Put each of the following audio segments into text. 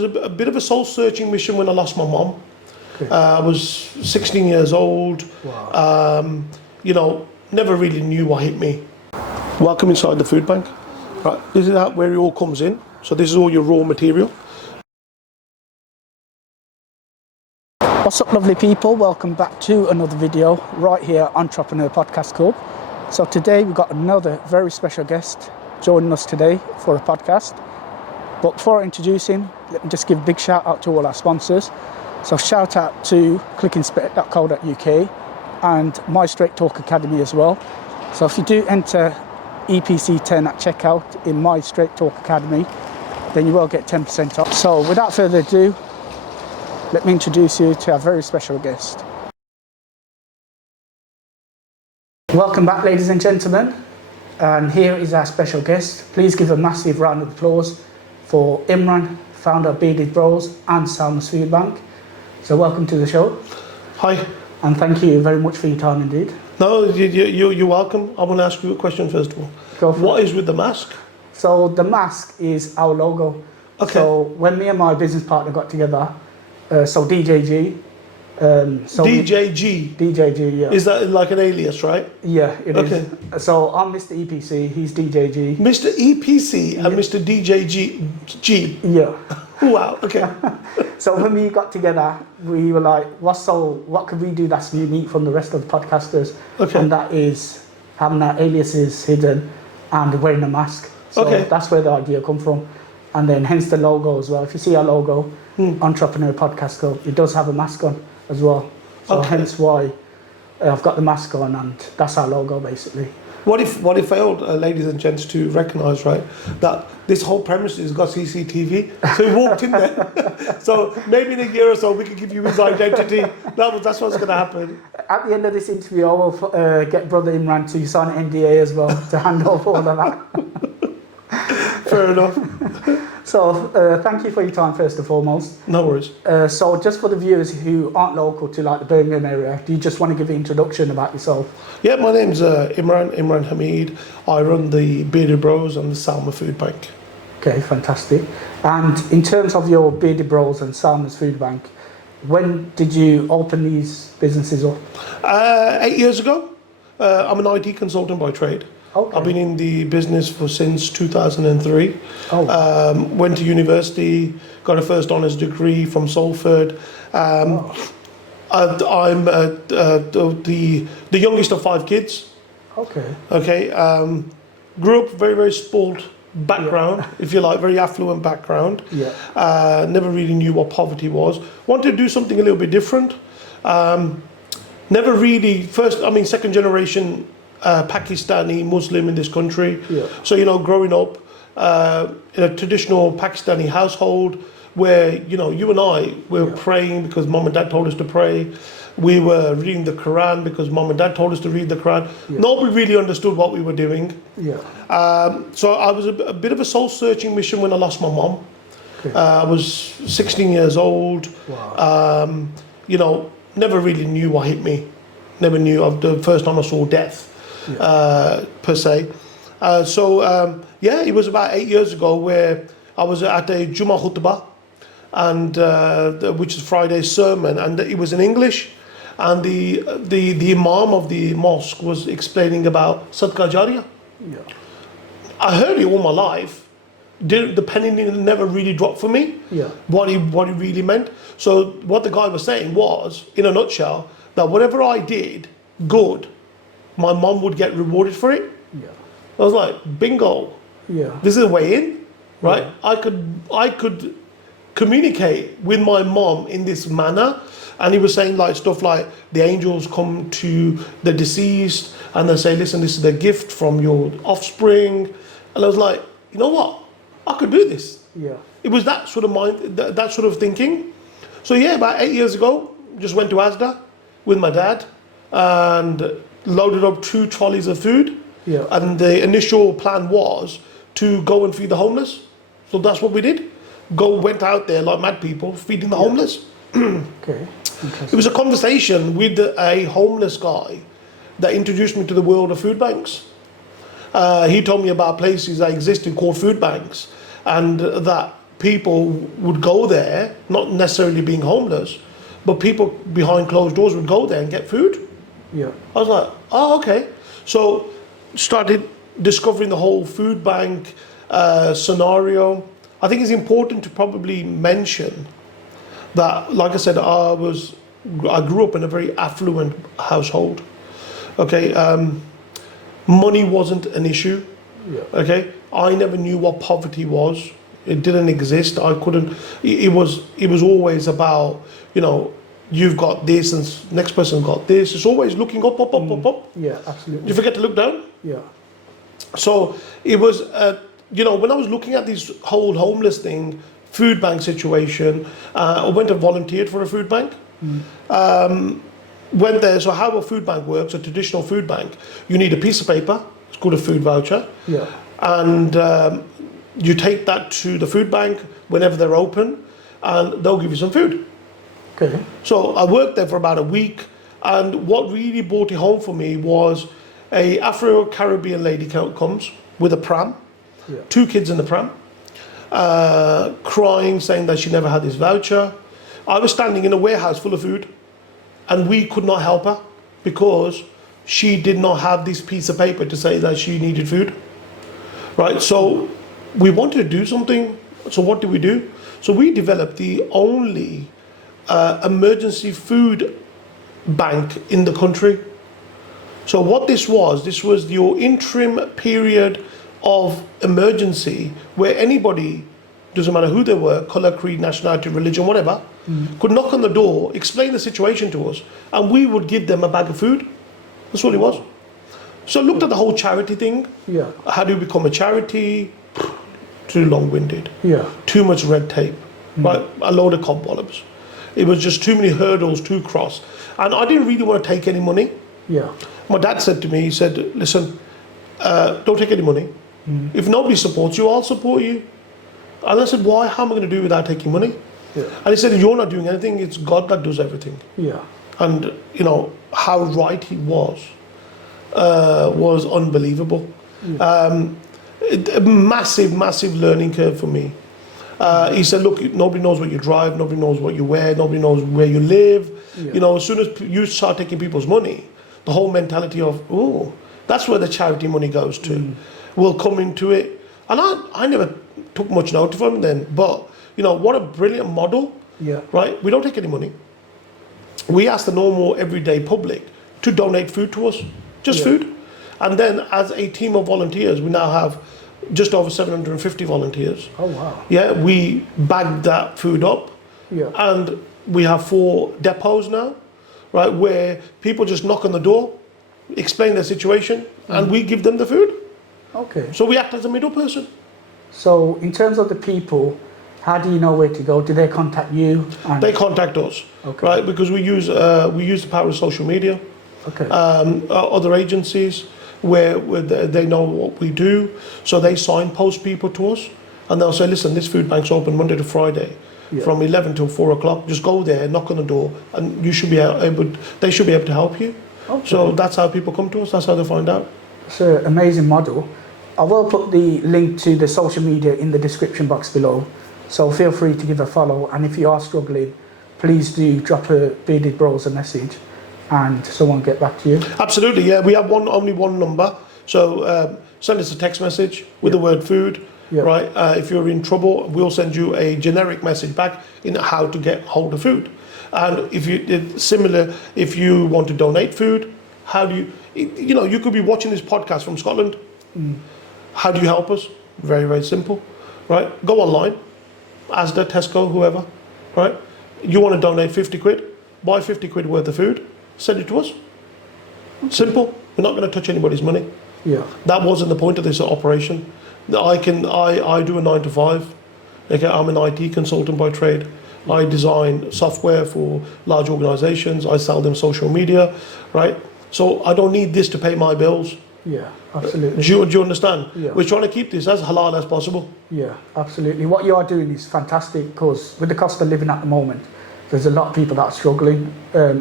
was a bit of a soul-searching mission when I lost my mom. Okay. I was 16 years old. Wow. You know, never really knew what hit me. Welcome inside the food bank. Right, this is where it all comes in. So this is all your raw material. What's up, lovely people? Welcome back to another video right here, Entrepreneur Podcast Club. So today we've got another very special guest joining us today for a podcast. But before I introduce him, let me just give a big shout out to all our sponsors. So shout out to clickinspect.co.uk and My Straight Talk Academy as well. So if you do enter EPC 10 at checkout in My Straight Talk Academy, then you will get 10% off. So without further ado, let me introduce you to our very special guest. Welcome back, ladies and gentlemen. And here is our special guest. Please give a massive round of applause for Imran, founder of Bearded Broz and Salma'S Food Bank. So welcome to the show. Hi. And thank you very much for your time indeed. No, you're welcome. I want to ask you a question first of all. Go for What it. is with the mask? So the mask is our logo. Okay. So when me and my business partner got together, so DJG. DJG, yeah. Is that like an alias, right? Yeah, it is. Okay. So I'm Mr EPC, he's DJG. Mr EPC and Mr DJG. Yeah. Wow, okay. So when we got together, we were like, what could we do that's unique from the rest of the podcasters? Okay. And that is having our aliases hidden and wearing a mask. So Okay. that's where the idea come from. And then hence the logo as well. If you see our logo, Entrepreneur Podcast Club, it does have a mask on as well. So Okay. hence why I've got the mask on, and that's our logo basically. What if failed, ladies and gents, to recognise, right, that this whole premises has got CCTV? So he walked in there. So maybe in a year or so we can give you his identity. That's what's going to happen. At the end of this interview, I will get brother Imran to sign an NDA as well to hand over all of that. Fair enough. So thank you for your time first and foremost. No worries. So just for the viewers who aren't local to like the Birmingham area, do you just want to give an introduction about yourself? Yeah, my name's Imran Hamid. I run the Bearded Broz and the Salma'S Food Bank. Okay, fantastic. And in terms of your Bearded Broz and Salma'S Food Bank, when did you open these businesses up? 8 years ago. I'm an IT consultant by trade. Okay. I've been in the business since 2003. Oh. Went to university, got a first honours degree from Salford. I'm the youngest of 5 kids. Okay. Okay. Grew up very, very spoiled background, if you like, very affluent background. Yeah. Never really knew what poverty was. Wanted to do something a little bit different. Never really, second generation Pakistani Muslim in this country. Yeah. So, growing up in a traditional Pakistani household where, you and I were praying because mom and dad told us to pray. We were reading the Quran because mom and dad told us to read the Quran. Yeah. Nobody really understood what we were doing. Yeah. So I was a bit of a soul-searching mission when I lost my mom. Okay. I was 16 years old. Wow. Never really knew what hit me. Never knew of the first time I saw death, per se. It was about 8 years ago where I was at a Jummah khutbah, and which is Friday's sermon, and it was in English, and the imam of the mosque was explaining about Sadqa Jariyah. Yeah. I heard it all my life. The penny never really dropped for me. Yeah. What he really meant. So what the guy was saying was, in a nutshell, that whatever I did good, my mom would get rewarded for it. Yeah. I was like, bingo. Yeah. This is a way in, right? Yeah. I could communicate with my mom in this manner. And he was saying stuff like the angels come to the deceased and they say, listen, this is a gift from your offspring. And I was like, you know what? I could do this. Yeah. It was that sort of mind, that sort of thinking. So about 8 years ago, just went to Asda with my dad and loaded up 2 trolleys of food. Yeah. And the initial plan was to go and feed the homeless. So that's what we did. Went out there like mad people, feeding the homeless. Okay. It was a conversation with a homeless guy that introduced me to the world of food banks. He told me about places that existed called food banks, and that people would go there, not necessarily being homeless, but people behind closed doors would go there and get food. Yeah. I was like, oh, okay. So started discovering the whole food bank scenario. I think it's important to probably mention that, like I said, I grew up in a very affluent household. Okay, money wasn't an issue. Yeah. Okay, I never knew what poverty was. It didn't exist. I couldn't. It was always about, you know, you've got this and next person got this. It's always looking up. Yeah, absolutely. You forget to look down. Yeah. So it was, you know, when I was looking at this whole homeless thing, food bank situation, I went and volunteered for a food bank. Went there. So how a food bank works, a traditional food bank, you need a piece of paper. It's called a food voucher. Yeah. And you take that to the food bank whenever they're open, and they'll give you some food. Okay. So I worked there for about a week, and what really brought it home for me was a Afro-Caribbean lady comes with a pram, Yeah. 2 kids in the pram, crying, saying that she never had this voucher. I was standing in a warehouse full of food, and we could not help her because she did not have this piece of paper to say that she needed food. Right, so we wanted to do something. So what did we do? So we developed the only emergency food bank in the country. So what this was your interim period of emergency where anybody, doesn't matter who they were, color, creed, nationality, religion, whatever, could knock on the door, explain the situation to us, and we would give them a bag of food. That's what it was. So I looked at the whole charity thing. Yeah. How do you become a charity? Too long-winded. Yeah. Too much red tape. Right? A load of cobwebs. It was just too many hurdles to cross. And I didn't really want to take any money. Yeah. My dad said to me, he said, listen, don't take any money. If nobody supports you, I'll support you. And I said, why? How am I going to do it without taking money? Yeah. And he said, you're not doing anything. It's God that does everything. Yeah. And, you know, how right he was unbelievable. A massive learning curve for me. He said, look, nobody knows what you drive, nobody knows what you wear, nobody knows where you live. Yeah. You know, as soon as you start taking people's money, the whole mentality of, oh, that's where the charity money goes to, will come into it. And I never took much note of him then, but, you know, what a brilliant model, Yeah. right? We don't take any money. We ask the normal everyday public to donate food to us, just food. And then as a team of volunteers, we now have just over 750 volunteers. Oh, wow. Yeah, we bag that food up. Yeah. And we have 4 depots now, right, where people just knock on the door, explain their situation, and we give them the food. Okay. So we act as a middle person. So in terms of the people, how do you know where to go? Do they contact you? And They contact us, Okay. right, because we use the power of social media, Okay. other agencies where they know what we do, so they signpost people to us, and they'll say, listen, this food bank's open Monday to Friday. Yeah. From 11 till 4 o'clock, just go there, knock on the door, and they should be able to help you. Okay. So that's how people come to us, that's how they find out. It's an amazing model. I will put the link to the social media in the description box below, so feel free to give a follow, and if you are struggling, please do drop a Bearded Broz a message and someone get back to you. Absolutely, yeah, we have only one number, so send us a text message with the word food. Yeah. Right, if you're in trouble, we'll send you a generic message back in how to get hold of food. And if you want to donate food, how do you know, you could be watching this podcast from Scotland. How do you help us? Very, very simple, right? Go online, Asda, Tesco, whoever, right? You want to donate 50 quid, buy 50 quid worth of food, send it to us. Simple. We're not going to touch anybody's money. Yeah. That wasn't the point of this operation. I do a 9 to 5. Okay, I'm an IT consultant by trade. I design software for large organizations. I sell them social media, right? So I don't need this to pay my bills. Yeah, absolutely. Do you understand? Yeah. We're trying to keep this as halal as possible. Yeah, absolutely. What you are doing is fantastic, because with the cost of living at the moment, there's a lot of people that are struggling.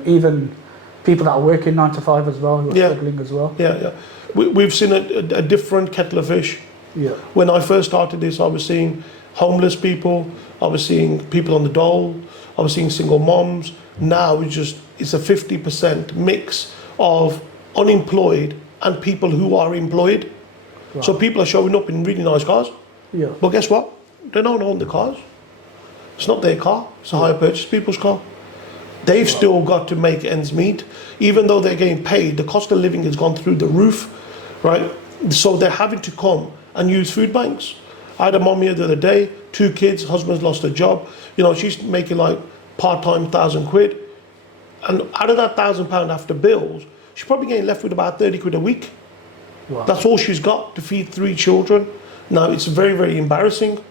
Even people that are working 9 to 5 as well, who are struggling as well. Yeah. We've seen a different kettle of fish. Yeah. When I first started this, I was seeing homeless people. I was seeing people on the dole. I was seeing single moms. Now it's a 50% mix of unemployed and people who are employed. Right. So people are showing up in really nice cars. Yeah. But guess what? They don't own the cars. It's not their car. It's a hire purchase people's car. They've still got to make ends meet. Even though they're getting paid, the cost of living has gone through the roof, right? So they're having to come and use food banks. I had a mom here the other day, 2 kids, husband's lost her job. You know, she's making like part-time £1,000. And out of that £1,000 after bills, she's probably getting left with about 30 quid a week. Wow. That's all she's got to feed 3 children. Now, it's very, very embarrassing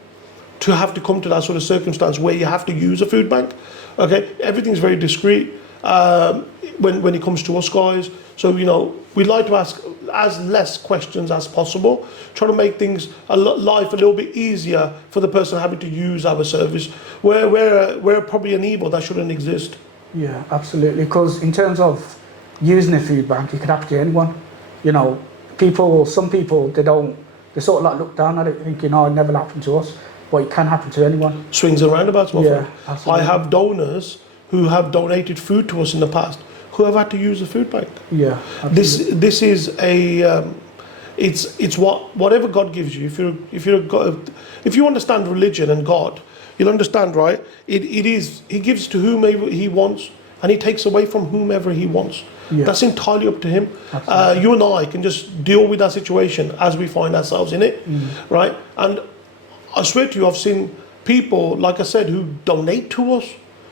to have to come to that sort of circumstance where you have to use a food bank. Okay, everything's very discreet when it comes to us guys. So, you know, we like to ask as less questions as possible, try to make things life a little bit easier for the person having to use our service. We're probably an evil that shouldn't exist. Yeah, absolutely. Because in terms of using a food bank, it could happen to anyone. You know, some people, they sort of like look down at it thinking, oh, it never happened to us. But it can happen to anyone. Swings and roundabouts, my friend. Absolutely. I have donors who have donated food to us in the past who have had to use a food bank. Yeah, absolutely. This is a it's whatever God gives you. If you understand religion and God, you'll understand, right? It is He gives to whomever He wants, and He takes away from whomever He wants. Yeah. That's entirely up to Him. You and I can just deal with that situation as we find ourselves in it, right? And I swear to you, I've seen people, like I said, who donate to us.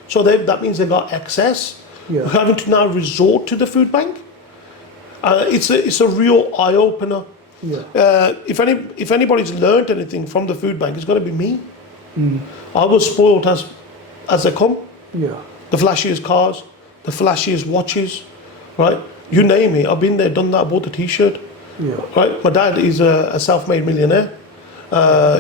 So that means they've got excess. Yeah. We're having to now resort to the food bank. It's a real eye opener. Yeah. If anybody's learned anything from the food bank, it's got to be me. I was spoiled as they come. Yeah. The flashiest cars, the flashiest watches, right? You name it. I've been there, done that, bought a T-shirt. Yeah. Right. My dad is a self-made millionaire.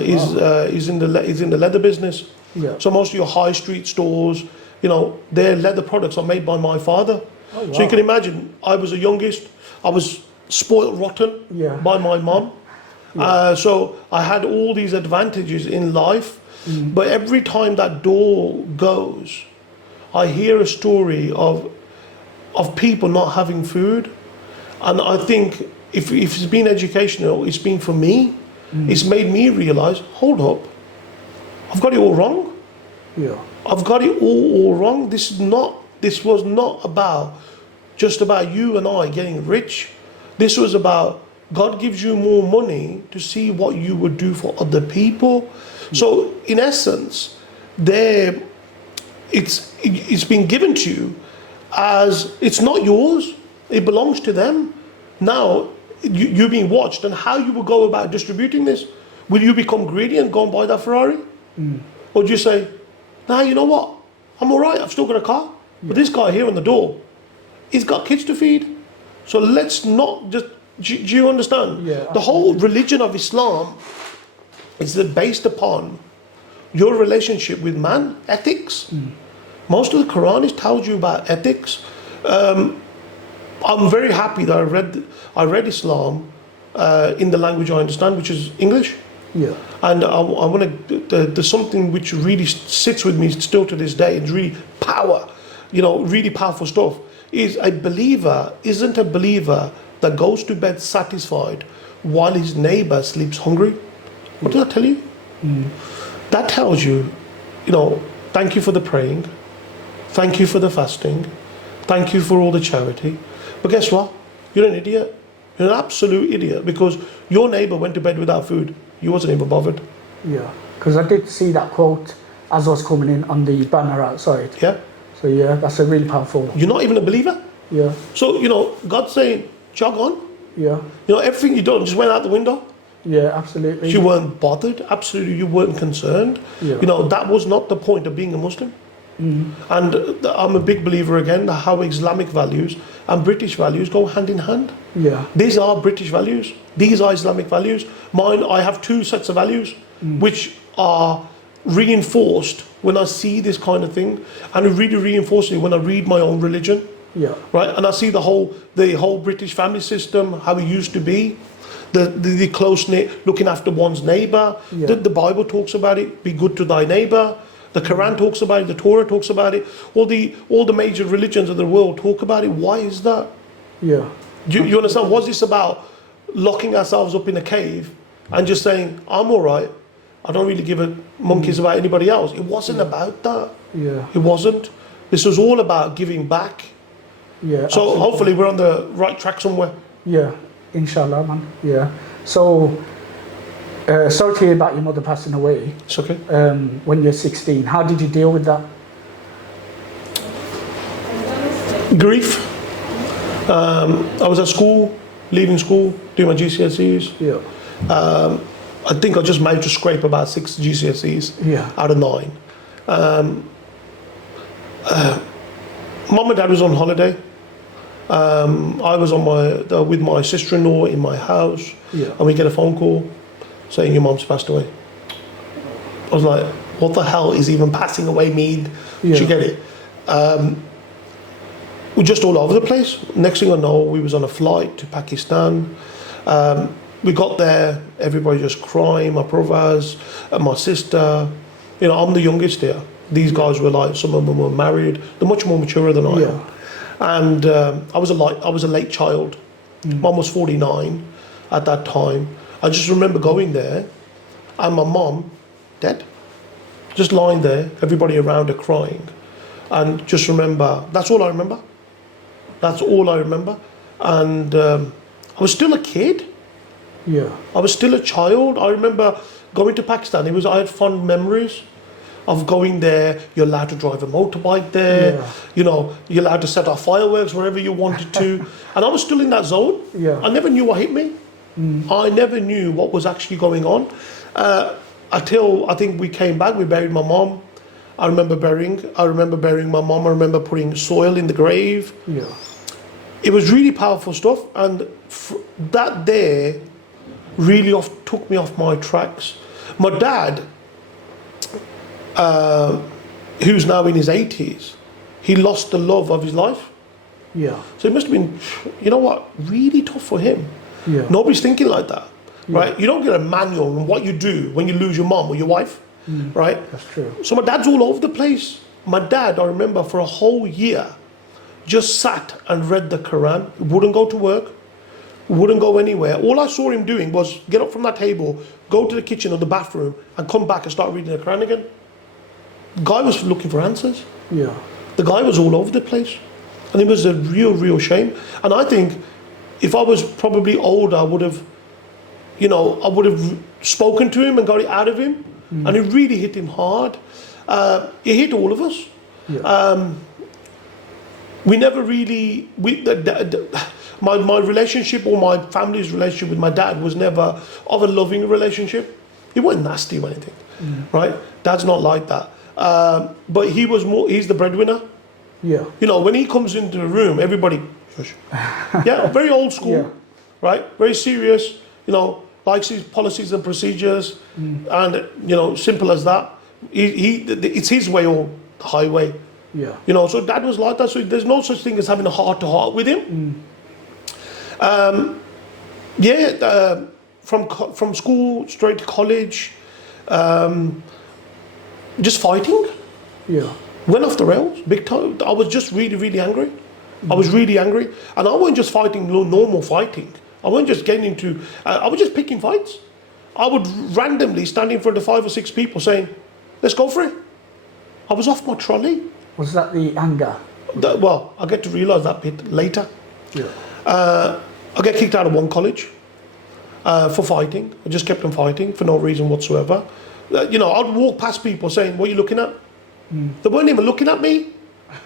He's in the leather business. Yeah. So most of your high street stores, you know, their leather products are made by my father. Oh, wow. So you can imagine, I was the youngest. I was spoiled rotten by my mom. Yeah. So I had all these advantages in life. But every time that door goes, I hear a story of people not having food. And I think if it's been educational, it's been for me. It's made me realise, hold up, I've got it all wrong. Yeah. I've got it all wrong. This was not just about you and I getting rich. This was about God gives you more money to see what you would do for other people. So in essence, it's been given to you as it's not yours. It belongs to them. Now you're being watched, and how you will go about distributing this. Will you become greedy and go and buy that Ferrari? Or do you say, nah, you know what? I'm all right, I've still got a car. But this guy here on the door, he's got kids to feed. So let's not just, do you understand? Yeah, the whole religion of Islam is based upon your relationship with man, ethics. Most of the Quran tells you about ethics. I'm very happy that I read Islam in the language I understand, which is English. Yeah. And I want to. There's something which really sits with me still to this day. It's really really powerful stuff. Is a believer isn't a believer that goes to bed satisfied while his neighbor sleeps hungry. What does that tell you? That tells you, thank you for the praying, thank you for the fasting, thank you for all the charity. But guess what? You're an idiot. You're an absolute idiot because your neighbour went to bed without food. You wasn't even bothered. Yeah, because I did see that quote as I was coming in on the banner outside. Yeah. So yeah, that's a really powerful. You're not even a believer. Yeah. So, God's saying, jog on. Yeah. Everything you done just went out the window. Yeah, absolutely. You weren't bothered. Absolutely, you weren't concerned. Yeah. That was not the point of being a Muslim. And I'm a big believer again how Islamic values and British values go hand in hand. Yeah. These are British values. These are Islamic values. I have 2 sets of values which are reinforced when I see this kind of thing, and it really reinforces it when I read my own religion. Yeah. Right, and I see the whole British family system, how it used to be. the close-knit, looking after one's neighbour. Yeah. The Bible talks about it, be good to thy neighbour. The Quran talks about it, the Torah talks about it. All the major religions of the world talk about it. Why is that? Yeah. You understand? What's this about locking ourselves up in a cave and just saying, I'm all right, I don't really give a monkeys about anybody else? It wasn't about that. Yeah. It wasn't. This was all about giving back. Yeah. So absolutely. hopefully we're on the right track somewhere. Yeah. Inshallah, man. Yeah. So, sorry to hear about your mother passing away. It's okay. When you're 16. How did you deal with that? Grief. I was at school, leaving school, doing my GCSEs. Yeah. I think I just managed to scrape about 6 GCSEs Yeah. out of 9. Mum and Dad was on holiday. I was on with my sister-in-law in my house, Yeah. and we get a phone call saying your mum's passed away. I was like, what the hell is even passing away mean? Yeah. Do you get it? We're just all over the place. Next thing I know, we was on a flight to Pakistan. We got there, everybody just crying, my brothers and my sister. You know, I'm the youngest here. These guys were like, some of them were married. They're much more mature than I Yeah. am. And I was a late child. Mum was 49 at that time. I just remember going there and my mum dead. Just lying there, everybody around her crying. And just remember, that's all I remember. That's all I remember. And I was still a kid. Yeah. I was still a child. I remember going to Pakistan. I had fond memories of going there. You're allowed to drive a motorbike there. Yeah. You know, you're allowed to set off fireworks wherever you wanted to. And I was still in that zone. Yeah. I never knew what hit me. I never knew what was actually going on. Until I think we came back, we buried my mom. I remember burying my mom. I remember putting soil in the grave. Yeah. It was really powerful stuff, and that day really took me off my tracks. My dad, who's now in his 80s, he lost the love of his life. Yeah. So it must have been, you know what, really tough for him. Yeah. Nobody's thinking like that, right? You don't get a manual on what you do when you lose your mom or your wife, right? That's true. So my dad's all over the place. My dad, I remember, for a whole year, just sat and read the Quran. He wouldn't go to work, wouldn't go anywhere. All I saw him doing was get up from that table, go to the kitchen or the bathroom, and come back and start reading the Quran again. The guy was looking for answers. Yeah. The guy was all over the place. And it was a real shame. And I think if I was probably older, I would have spoken to him and got it out of him. And it really hit him hard. It hit all of us. Yeah. We never really, my relationship or my family's relationship with my dad was never of a loving relationship. It wasn't nasty or anything, right? Dad's not like that. But he's the breadwinner. Yeah. You know, when he comes into the room, everybody, shush. Yeah, very old school, Yeah. right? Very serious, you know, likes his policies and procedures, and, you know, simple as that. It's his way or the highway. Yeah. You know, so Dad was like that. So there's no such thing as having a heart-to-heart with him. From school straight to college, just fighting. Yeah. Went off the rails, big time. I was just really angry. I was really angry. And I wasn't just fighting normal fighting. I wasn't just getting into, I was just picking fights. I would randomly stand in front of 5 or 6 people saying, let's go for it. I was off my trolley. Was that the anger? Well, I get to realise that bit later. Yeah. I get kicked out of one college for fighting. I just kept on fighting for no reason whatsoever. You know, I'd walk past people saying, what are you looking at? They weren't even looking at me.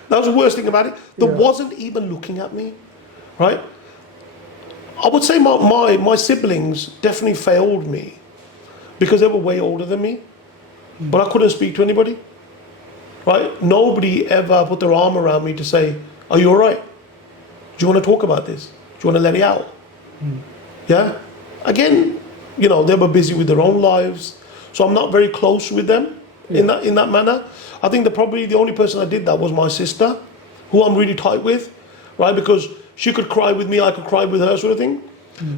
That was the worst thing about it. They wasn't even looking at me, right? I would say my siblings definitely failed me because they were way older than me, but I couldn't speak to anybody, right? Nobody ever put their arm around me to say, are you all right? Do you want to talk about this? Do you want to let it out? Yeah? Again, you know, they were busy with their own lives, so I'm not very close with them in that manner. I think that probably the only person I did that was my sister, who I'm really tight with, right? Because she could cry with me, I could cry with her, sort of thing.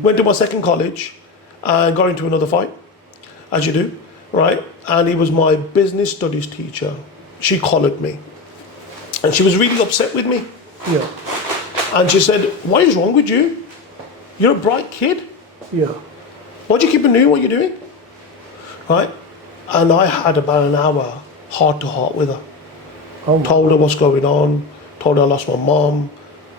Went to my second college, and got into another fight, as you do, right? And he was my business studies teacher. She collared me, and she was really upset with me. Yeah. And she said, "What is wrong with you? You're a bright kid. Yeah. Why do you keep on doing what you're doing?" Right? And I had about an hour heart to heart with her. Oh, Told her what's going on, told her I lost my mom,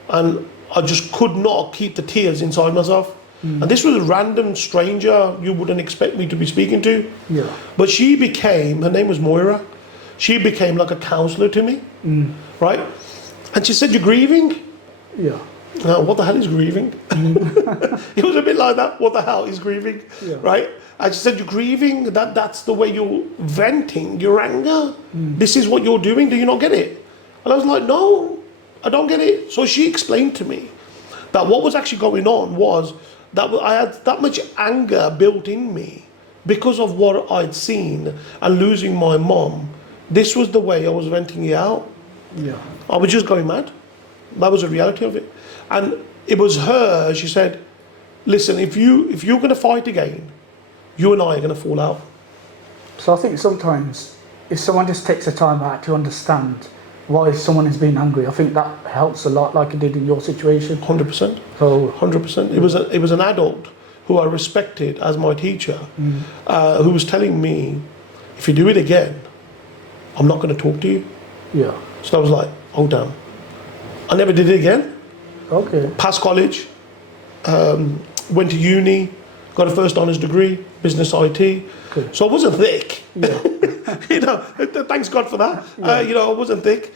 and I just could not keep the tears inside myself. And this was a random stranger you wouldn't expect me to be speaking to. Yeah. But she became, her name was Moira, she became like a counselor to me, right? And she said, "You're grieving?" Yeah. What the hell is grieving? It was a bit like that. What the hell is grieving? Yeah. Right? And she said, "You're grieving? That's the way you're venting your anger. This is what you're doing. Do you not get it?" And I was like, "No, I don't get it." So she explained to me that what was actually going on was that I had that much anger built in me because of what I'd seen and losing my mom. This was the way I was venting it out. Yeah. I was just going mad. That was the reality of it. And it was her, she said, "Listen, if you're going to fight again, you and I are going to fall out." So I think sometimes if someone just takes the time out to understand why someone is being angry, I think that helps a lot, like it did in your situation. 100%. So 100%. It was an adult who I respected as my teacher, who was telling me, "If you do it again, I'm not going to talk to you." yeah. So I was like, "Oh damn." I never did it again. Okay. Passed college, went to uni, got a first honours degree, business IT. Good. So I wasn't thick. Yeah. You know, thanks God for that. You know, I wasn't thick.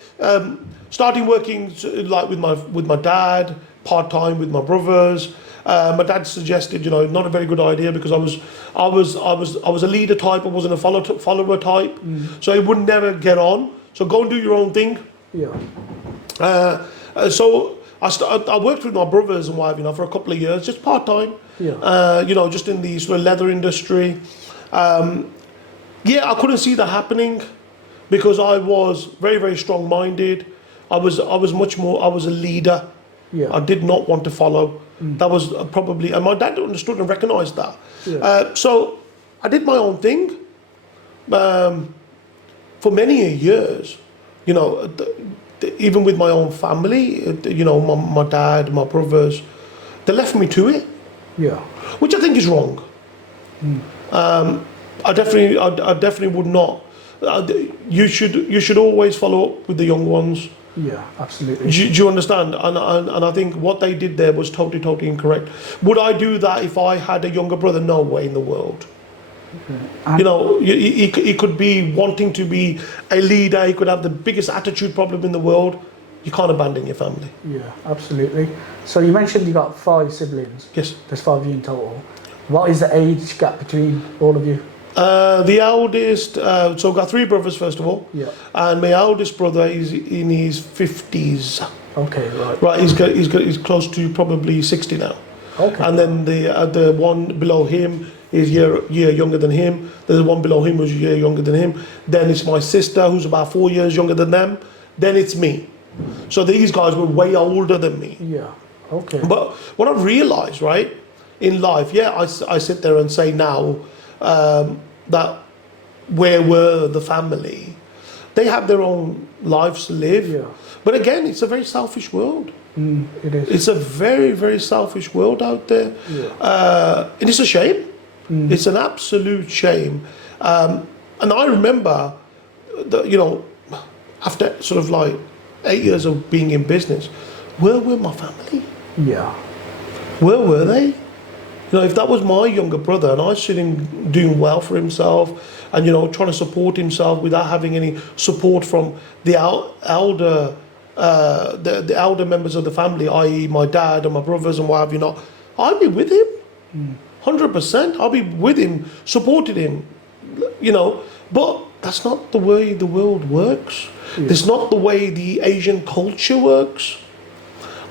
Starting working like with my dad, part time with my brothers. My dad suggested, you know, not a very good idea because I was a leader type. I wasn't a follower type. So it would never get on. So go and do your own thing. Yeah. So I worked with my brothers and wife, you know, for a couple of years, just part time. Yeah. You know, just in the sort of leather industry. Yeah, I couldn't see that happening because I was very, very strong-minded. I was a leader. Yeah. I did not want to follow. That was probably, and my dad understood and recognised that. Yeah. So I did my own thing for many years. You know, even with my own family, you know, my dad, my brothers, they left me to it. Yeah. Which I think is wrong. I definitely would not. You should always follow up with the young ones. Yeah, absolutely. Do you understand? And I think what they did there was totally incorrect. Would I do that if I had a younger brother? No way in the world. Okay. You know, he could be wanting to be a leader. He could have the biggest attitude problem in the world. You can't abandon your family. Yeah, absolutely. So you mentioned you got 5 siblings. Yes. There's 5 of you in total. What is the age gap between all of you? The eldest, so I've got 3 brothers first of all. Yeah. And my eldest brother is in his 50s. Okay, right. Right, he's close to probably 60 now. Okay. And then the one below him is year younger than him. There's one below him who's a year younger than him. Then it's my sister who's about 4 years younger than them. Then it's me. So these guys were way older than me. Yeah. Okay. But what I've realised, right, in life, yeah, I sit there and say now that where were the family? They have their own lives to live. Yeah. But again, it's a very selfish world. It is. It's a very, very selfish world out there. Yeah. And it's a shame. It's an absolute shame. And I remember, you know, after sort of like 8 years of being in business, where were my family? Yeah. Where were they? You know, if that was my younger brother and I see him doing well for himself and, you know, trying to support himself without having any support from the elder members of the family, i.e. my dad and my brothers and what have you not, I'd be with him. 100%. I'll be with him, supported him, you know. But that's not the way the world works. Yeah. It's not the way the Asian culture works.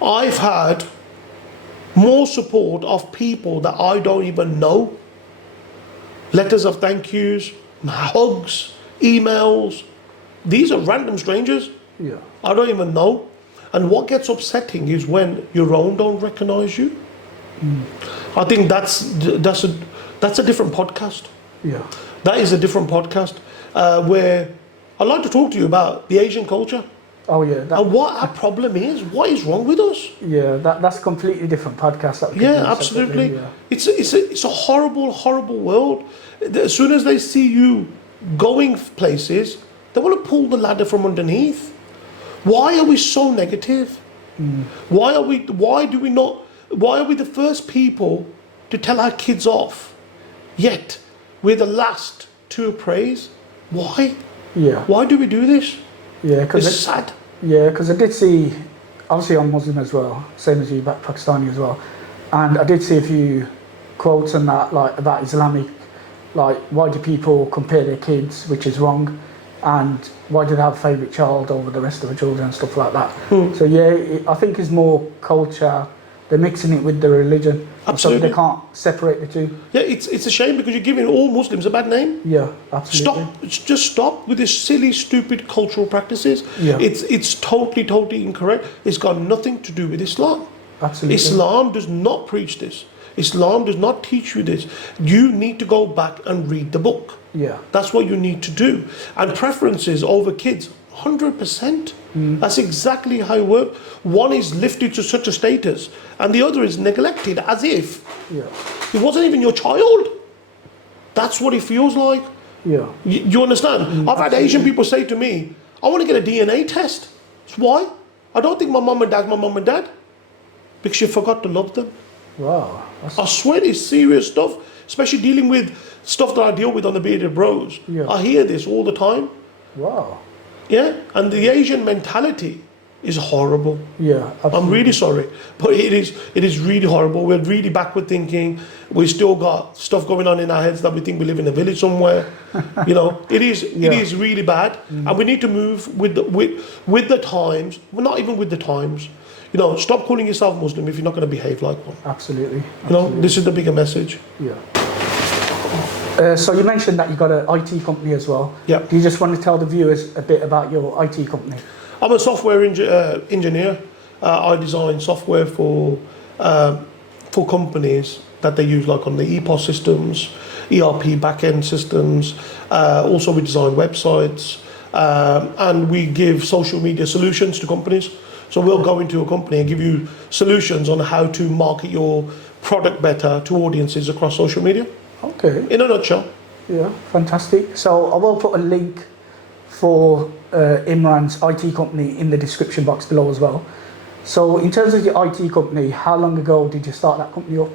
I've had more support of people that I don't even know. Letters of thank yous, hugs, emails. These are random strangers. Yeah. I don't even know. And what gets upsetting is when your own don't recognise you. I think that's That's a different podcast. Yeah. That is a different podcast where I'd like to talk to you about the Asian culture Oh yeah. and what our problem is. What is wrong with us? Yeah, that's a completely different podcast. That we can Yeah, do absolutely. separately, It's a horrible world. As soon as they see you going places, they want to pull the ladder from underneath. Why are we so negative? Why are we the first people to tell our kids off? Yet we're the last to appraise. Why? Yeah. Why do we do this? Yeah, It's because sad. I did see, obviously I'm Muslim as well, same as you, but Pakistani as well, and I did see a few quotes on that, like about Islamic, like why do people compare their kids, which is wrong, and why do they have a favourite child over the rest of the children and stuff like that. So yeah, I think it's more culture. They're mixing it with the religion. Absolutely. So they can't separate the two. Yeah, it's a shame because you're giving all Muslims a bad name. Yeah, absolutely. Just stop with this silly, stupid cultural practices. Yeah. It's totally incorrect. It's got nothing to do with Islam. Absolutely. Islam does not preach this. Islam does not teach you this. You need to go back and read the book. Yeah. That's what you need to do. And preferences over kids, 100%. That's exactly how it works. One is lifted to such a status and the other is neglected as if Yeah. it wasn't even your child. That's what it feels like. Yeah. You understand? I've had Asian people say to me, I want to get a DNA test. Why? I don't think my mum and dad's my mum and dad. Because you forgot to love them. Wow. I swear it's serious stuff, especially dealing with stuff that I deal with on the Bearded Broz. Yeah. I hear this all the time. Wow. Yeah, and the Asian mentality is horrible. Yeah. Absolutely. I'm really sorry, but it is really horrible. We're really backward thinking. We still got stuff going on in our heads that we think we live in a village somewhere. You know, it is really bad, and we need to move with the times. Well, not even with the times. You know, stop calling yourself Muslim if you're not going to behave like one. Absolutely. You know, this is the bigger message. Yeah. So you mentioned that you got an IT company as well. Yeah. Do you just want to tell the viewers a bit about your IT company? I'm a software engineer. I design software for companies that they use, like on the EPOS systems, ERP backend systems. Also, we design websites, and we give social media solutions to companies. So we'll go into a company and give you solutions on how to market your product better to audiences across social media. Okay. In a nutshell. Yeah, fantastic. So I will put a link for Imran's IT company in the description box below as well. So in terms of your IT company, how long ago did you start that company up?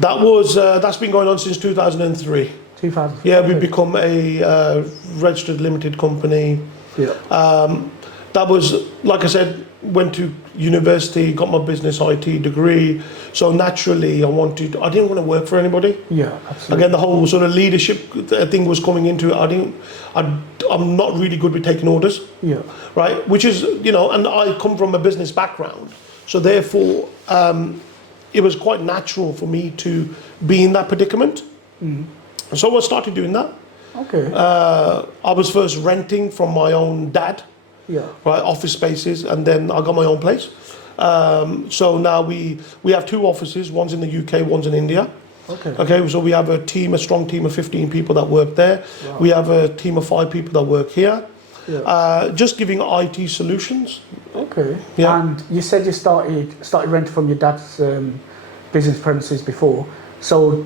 That's been going on since 2003. 2000. Yeah, we've become a registered limited company. Yeah. That was, like I said, went to university, got my business IT degree. So naturally, I didn't want to work for anybody. Yeah, absolutely. Again, the whole sort of leadership thing was coming into it. I'm not really good with taking orders. Yeah. Right, which is, you know, and I come from a business background. So therefore, it was quite natural for me to be in that predicament. So I started doing that. Okay. I was first renting from my own dad. Yeah. Right, office spaces, and then I got my own place. So now we have two offices. One's in the UK, one's in India. Okay. Okay, so we have a strong team of 15 people that work there. Wow. We have a team of 5 people that work here. Yeah. Just giving IT solutions. Okay. Yeah. And you said you started renting from your dad's business premises before. So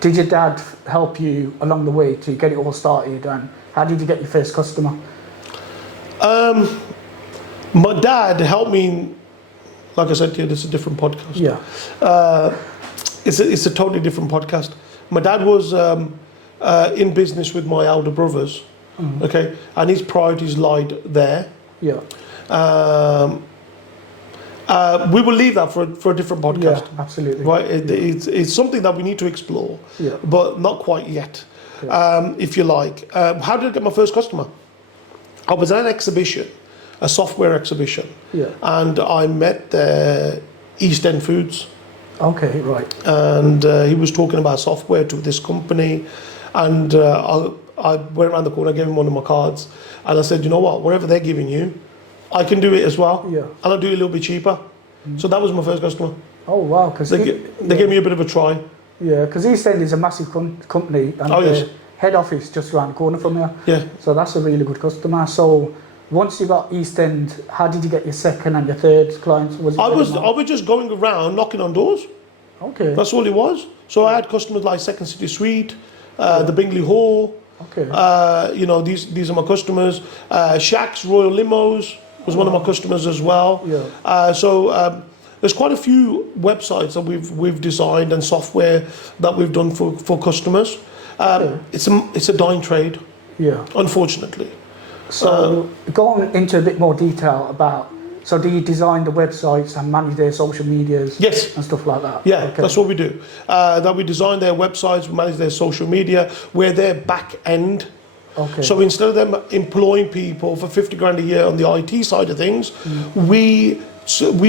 did your dad help you along the way to get it all started, and how did you get your first customer? My dad helped me. Like I said to you, this is a different podcast. Yeah. It's a totally different podcast. My dad was in business with my elder brothers, okay, and his priorities lied there. Yeah. We will leave that for a different podcast. Yeah, absolutely. Right, it's something that we need to explore, Yeah. but not quite yet. If you like, how did I get my first customer? I was at an exhibition, a software exhibition, Yeah. and I met the East End Foods. Okay, right. And he was talking about software to this company, and I went around the corner, I gave him one of my cards, and I said, you know what, whatever they're giving you, I can do it as well, Yeah. and I'll do it a little bit cheaper. So that was my first customer. Oh wow, because They gave me a bit of a try. Yeah, because East End is a massive company, and Oh, yes. the head office just around the corner from here. Yeah. So that's a really good customer. So once you got East End, how did you get your second and your third clients? Was it I word of mouth? was just going around knocking on doors. Okay. That's all it was. So I had customers like Second City Suite, the Bingley Hall. Okay. You know, these are my customers. Shaq's Royal Limos was one of my customers as well. Yeah. There's quite a few websites that we've designed and software that we've done for customers. It's a dying trade, Yeah. unfortunately. So going into a bit more detail about, so do you design the websites and manage their social medias? Yes. And stuff like that? Yeah, Okay. that's what we do. That we design their websites, we manage their social media, we're their back end. Okay. So instead of them employing people for 50 grand a year on the IT side of things, we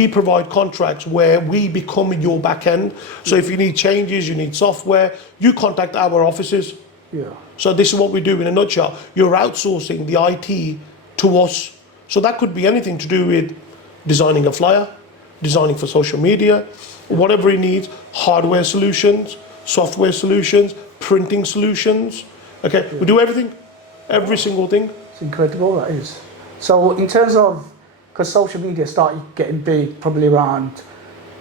provide contracts where we become your back end. So if you need changes, you need software, you contact our offices. Yeah. So this is what we do in a nutshell. You're outsourcing the IT to us. So that could be anything to do with designing a flyer, designing for social media, whatever it needs, hardware solutions, software solutions, printing solutions. Okay, we do everything, every single thing. It's incredible, that is. So in terms of, because social media started getting big probably around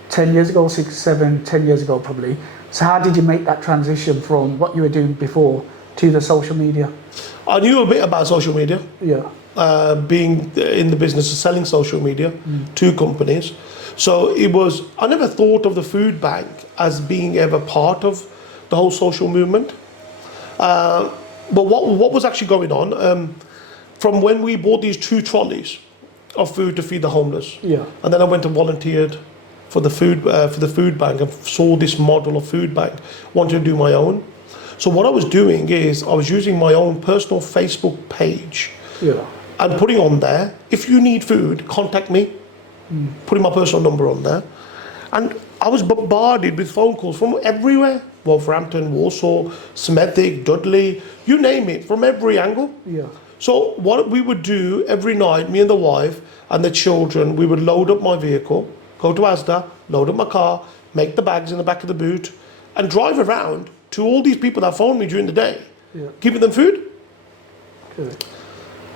10 years ago, 6, 7, 10 years ago probably. So how did you make that transition from what you were doing before to the social media? I knew a bit about social media, Yeah. being in the business of selling social media to companies. So I never thought of the food bank as being ever part of the whole social movement. But what was actually going on, from when we bought these 2 trolleys of food to feed the homeless, Yeah. and then I went and volunteered for the food bank and saw this model of food bank, wanted to do my own. So what I was doing is I was using my own personal Facebook page Yeah. and putting on there, if you need food, contact me, putting my personal number on there. And I was bombarded with phone calls from everywhere, Wolverhampton, Warsaw, Smethwick, Dudley, you name it, from every angle. Yeah. So what we would do every night, me and the wife and the children, we would load up my vehicle, go to Asda, load up my car, make the bags in the back of the boot, and drive around to all these people that phone me during the day, Yeah. giving them food. Okay.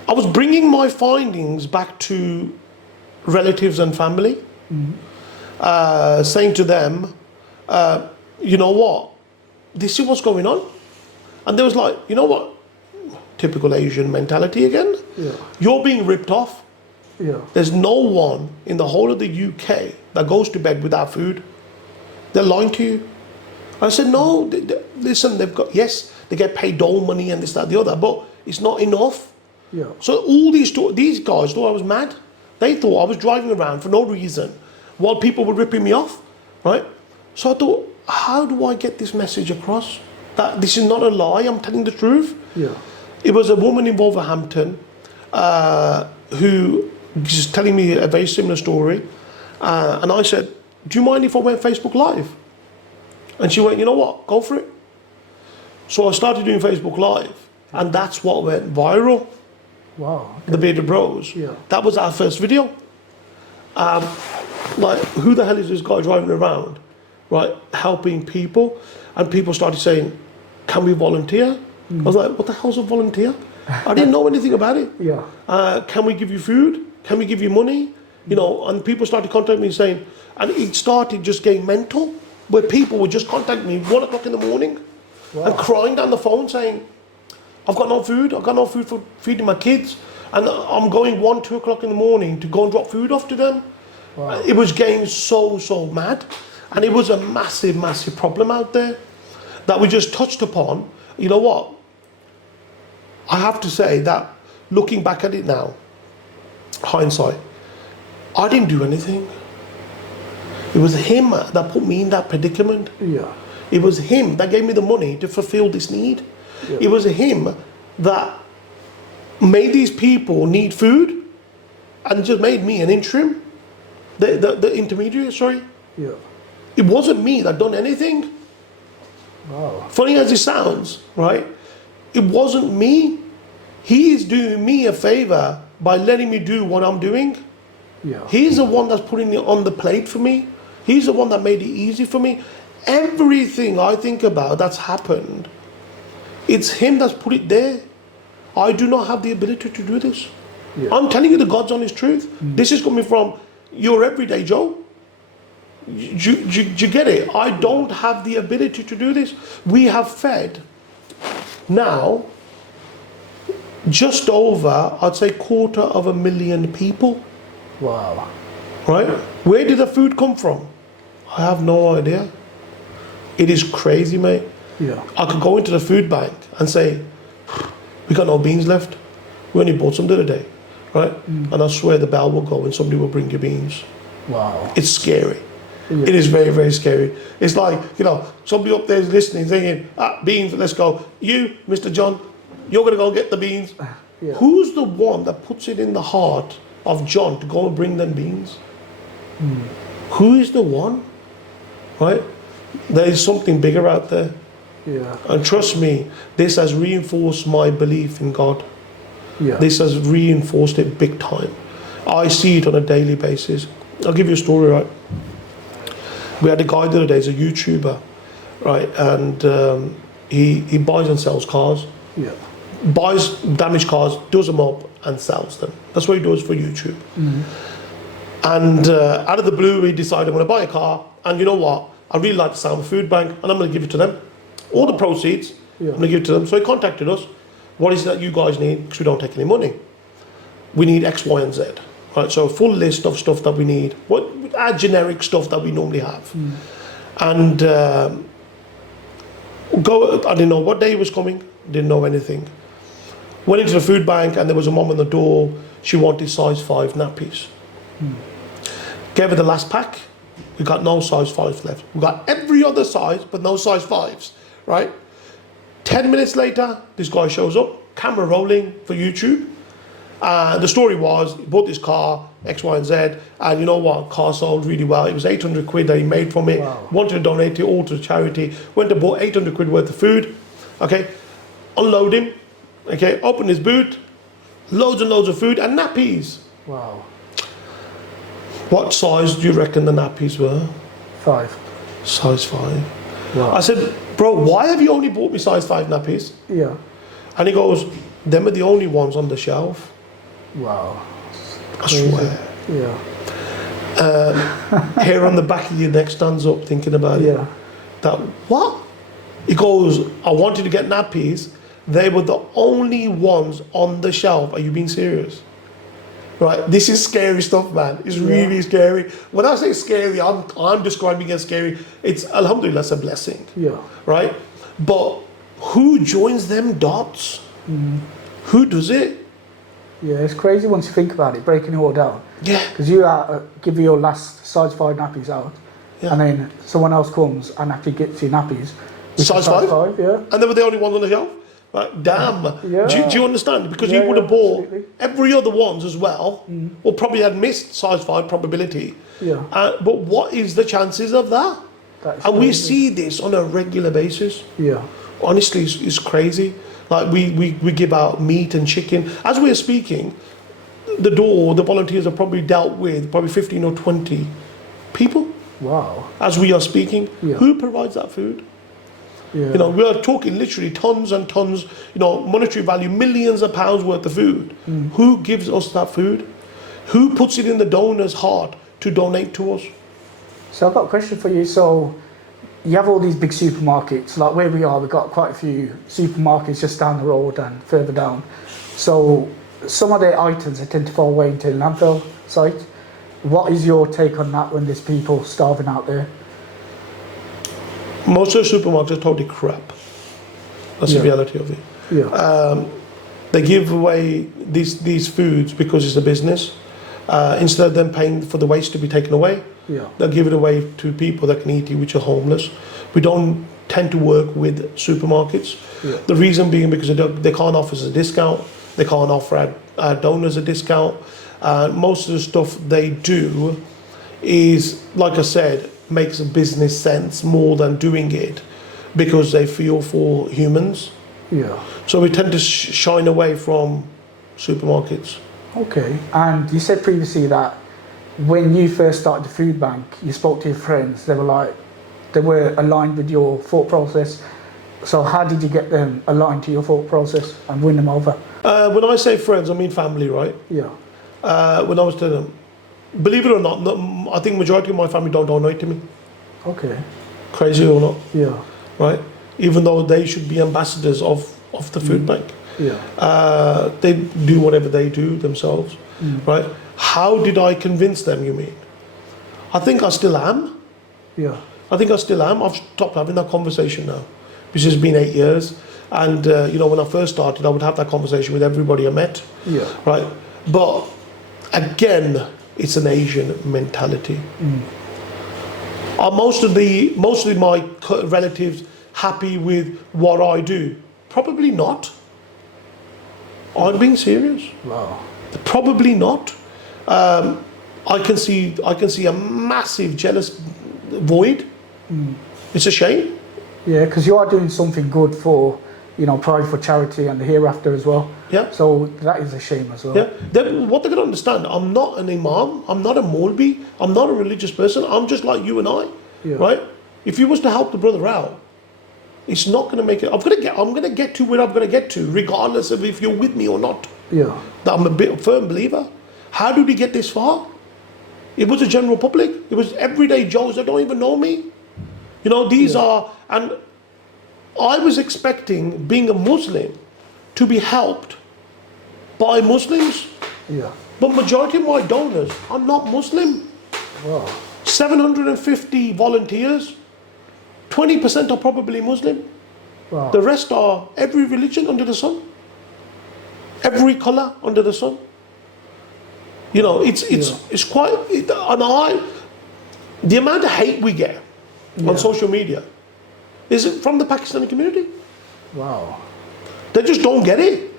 I was bringing my findings back to relatives and family, saying to them, you know what, this is what's going on. And they was like, you know what, typical Asian mentality again. Yeah. You're being ripped off. Yeah. There's no one in the whole of the UK that goes to bed without food. They're lying to you. I said, no, listen, yes, they get paid dole money and this, that, the other, but it's not enough. Yeah. So all these guys thought I was mad. They thought I was driving around for no reason while people were ripping me off, right? So I thought, how do I get this message across? That this is not a lie, I'm telling the truth. Yeah. It was a woman in Wolverhampton who was telling me a very similar story. And I said, do you mind if I went Facebook Live? And she went, you know what, go for it. So I started doing Facebook Live, and that's what went viral. Wow. The Bearded Broz. Yeah. That was our first video. Like, who the hell is this guy driving around, right, helping people? And people started saying, can we volunteer? I was like, what the hell's a volunteer? I didn't know anything about it. Yeah. Can we give you food? Can we give you money? You know, and people started contacting me saying, and it started just getting mental, where people would just contact me 1 o'clock in the morning and crying down the phone saying, I've got no food for feeding my kids, and I'm going 1, 2 o'clock in the morning to go and drop food off to them. Wow. It was getting so mad, and it was a massive problem out there that we just touched upon. You know what? I have to say that looking back at it now, hindsight, I didn't do anything. It was him that put me in that predicament. Yeah. It was him that gave me the money to fulfill this need. Yeah. It was him that made these people need food and just made me an interim, the intermediary, sorry. Yeah. It wasn't me that done anything. Wow. Funny as it sounds, right? It wasn't me. He is doing me a favor by letting me do what I'm doing. Yeah. He's the one that's putting it on the plate for me. He's the one that made it easy for me. everything I think about that's happened, it's him that's put it there. I do not have the ability to do this. Yeah. I'm telling you the God's honest truth. This is coming from your everyday Joe. Do you get it? I don't have the ability to do this. We have fed now just over, I'd say, 250,000 people. Wow. Right? Where did the food come from? I have no idea. It is crazy, mate. Yeah. I could go into the food bank and say, we got no beans left. We only bought some the other day, right? And I swear the bell will go and somebody will bring you beans. Wow. It's scary. Yeah. It is very, very scary. It's like, somebody up there is listening, thinking, beans, let's go. You, Mr. John, you're going to go get the beans. Yeah. Who's the one that puts it in the heart of John to go and bring them beans? Who is the one? Right? There is something bigger out there. Yeah. And trust me, this has reinforced my belief in God. Yeah. This has reinforced it big time. I see it on a daily basis. I'll give you a story, right? We had a guy the other day, he's a YouTuber, right? And he buys and sells cars. Yeah. Buys damaged cars, does them up and sells them. That's what he does for YouTube. And out of the blue, he decided, I'm going to buy a car, and you know what? I really like the Salma'S food bank, and I'm going to give it to them. All the proceeds, I'm going to give it to them. So he contacted us. What is it that you guys need? Because we don't take any money. We need X, Y, and Z. Right, so a full list of stuff that we need. Our generic stuff that we normally have. And I didn't know what day he was coming. Didn't know anything. Went into the food bank, and there was a mom on the door. She wanted size 5 nappies. Gave her the last pack. We got no size 5s left. We got every other size, but no size 5s. Right? 10 minutes later, this guy shows up, camera rolling for YouTube. The story was, he bought this car, X, Y, and Z, and you know what? Car sold really well. It was 800 quid that he made from it. Wow. Wanted to donate it all to charity. Went and bought 800 quid worth of food. Okay, unload him. Okay, open his boot. Loads and loads of food and nappies. Wow. What size do you reckon the nappies were? 5. Size 5. Wow. I said, bro, why have you only bought me size 5 nappies? Yeah. And he goes, them are the only ones on the shelf. Wow. I swear. Yeah. Hair on the back of your neck stands up thinking about it. Yeah. That, what? He goes, I wanted to get nappies. They were the only ones on the shelf. Are you being serious? Right, this is scary stuff, man. It's really scary. When I say scary, I'm describing it as scary. It's, alhamdulillah, it's a blessing. Yeah. Right? But who joins them dots? Who does it? Yeah, it's crazy once you think about it, breaking it all down. Yeah. Because you give your last size 5 nappies out, Yeah. and then someone else comes and actually gets your nappies. which Size is 5? Yeah. And they were the only ones on the shelf? Like, damn. Yeah. Do you understand? Because Yeah, he would have bought absolutely. every other ones as well, or probably had missed size 5 probability. Yeah. But what is the chances of that? That is And we crazy. see this on a regular basis. Yeah. Honestly, it's crazy. Like we give out meat and chicken. As we're speaking, the volunteers have probably dealt with probably 15 or 20 people Wow. as we are speaking. Yeah. Who provides that food? Yeah. You know, we are talking literally tons and tons, monetary value, millions of pounds worth of food. Who gives us that food? Who puts it in the donor's heart to donate to us? So I've got a question for you. So you have all these big supermarkets, like where we are, we've got quite a few supermarkets just down the road and further down. So some of their items they tend to fall away into the landfill site. What is your take on that when there's people starving out there? Most of the supermarkets are totally crap. That's the reality of it. Yeah. They give away these foods because it's a business. Instead of them paying for the waste to be taken away, Yeah. they'll give it away to people that can eat it, which are homeless. We don't tend to work with supermarkets. Yeah. The reason being because they can't offer us a discount. They can't offer our donors a discount. Most of the stuff they do is, like I said, makes a business sense more than doing it because they feel for humans. Yeah. So we tend to shine away from supermarkets. Okay. And you said previously that when you first started the food bank, you spoke to your friends. They were like, they were aligned with your thought process. So how did you get them aligned to your thought process and win them over? When I say friends, I mean family, right? Yeah. When I was telling them, believe it or not, I think majority of my family don't donate to me. Okay. Crazy or not, Yeah. right? Even though they should be ambassadors of the food bank. Yeah. They do whatever they do themselves, right? How did I convince them, you mean? I think I still am. Yeah. I think I still am. I've stopped having that conversation now, which has been 8 years. And, when I first started, I would have that conversation with everybody I met, Yeah. right? But again, it's an Asian mentality. Are most of my relatives happy with what I do? Probably not. I'm being serious. Wow. Probably not. I can see a massive jealous void. It's a shame. Yeah, because you are doing something good for, Pride for Charity and the hereafter as well. Yeah. So that is a shame as well. Yeah. What they're going to understand, I'm not an imam, I'm not a Maulvi, I'm not a religious person, I'm just like you and I, Yeah. right? If you was to help the brother out, it's not going to make it. I'm going to get to where I'm going to get to, regardless of if you're with me or not. Yeah. That I'm a firm believer. How did we get this far? It was the general public. It was everyday Joes that don't even know me. These are, and I was expecting, being a Muslim, to be helped by Muslims. Yeah. But majority of my donors are not Muslim. Wow. 750 volunteers, 20% are probably Muslim. Wow. The rest are every religion under the sun. Every colour under the sun. It's quite, the amount of hate we get on social media, is it from the Pakistani community? Wow. They just don't get it.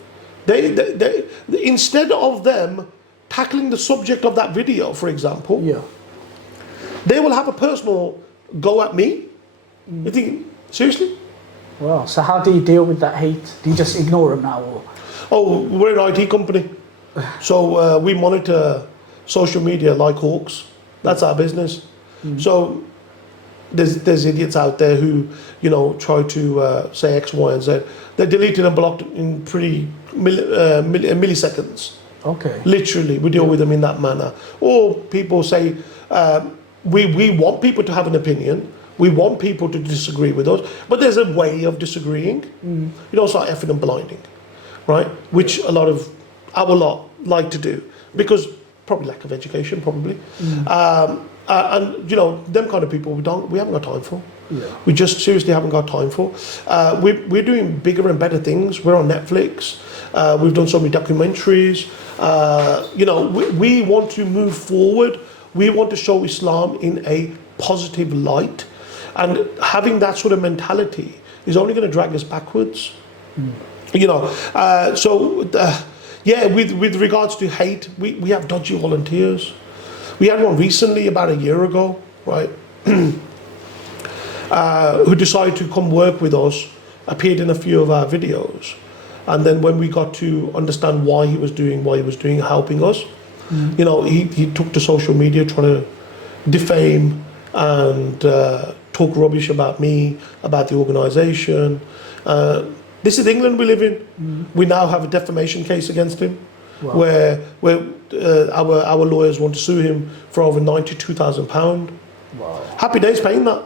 They instead of them tackling the subject of that video, for example, Yeah. they will have a personal go at me. You think, seriously? Wow. So how do you deal with that hate? Do you just ignore them now? Or? Oh, we're an IT company. So we monitor social media like hawks. That's our business. So there's idiots out there who, try to say X, Y, and Z. They're deleted and blocked in pretty milliseconds. Okay. Literally, we deal with them in that manner. Or people say, we want people to have an opinion. We want people to disagree with us. But there's a way of disagreeing. You don't start effing and blinding, right? Which a lot of our lot like to do. Because probably lack of education, probably. And them kind of people we haven't got time for. Yeah. We just seriously haven't got time for. We're doing bigger and better things. We're on Netflix. We've done so many documentaries. We want to move forward. We want to show Islam in a positive light, and having that sort of mentality is only going to drag us backwards. With regards to hate, we have dodgy volunteers. We had one recently about a year ago, right? Who decided to come work with us, appeared in a few of our videos, and then when we got to understand why he was doing, helping us, he took to social media trying to defame and talk rubbish about me, about the organisation. This is England we live in. We now have a defamation case against him. Wow. where our lawyers want to sue him for over £92,000. Wow. Happy days paying that.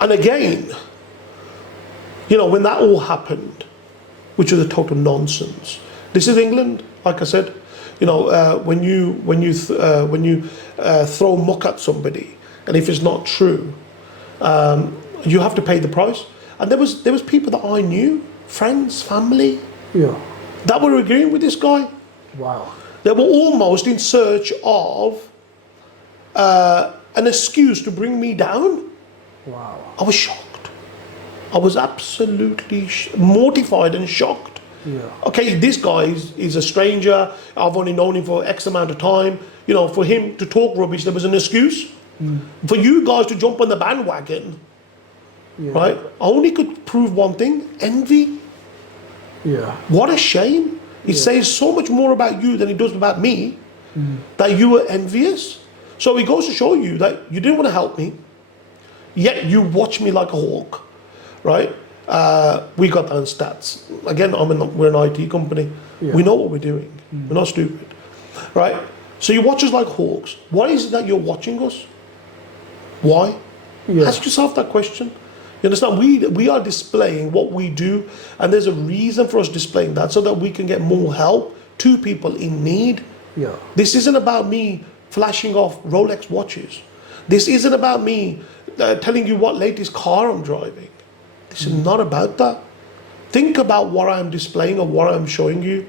And again, when that all happened, which was a total nonsense. This is England, like I said. When you throw muck at somebody, and if it's not true, you have to pay the price. And there was people that I knew, friends, family, that were agreeing with this guy. Wow. They were almost in search of an excuse to bring me down. Wow. I was shocked. I was absolutely mortified and shocked. Yeah. Okay, this guy is a stranger. I've only known him for X amount of time. For him to talk rubbish, there was an excuse. For you guys to jump on the bandwagon, right? I only could prove one thing: envy. Yeah. What a shame. It says so much more about you than it does about me, that you were envious. So it goes to show you that you didn't want to help me, yet you watch me like a hawk, right? We got down stats. Again, we're an IT company. Yeah. We know what we're doing. We're not stupid, right? So you watch us like hawks. Why is it that you're watching us? Why? Yeah. Ask yourself that question. You understand? We are displaying what we do, and there's a reason for us displaying that so that we can get more help to people in need. Yeah. This isn't about me flashing off Rolex watches. This isn't about me telling you what latest car I'm driving. This is not about that. Think about what I'm displaying or what I'm showing you.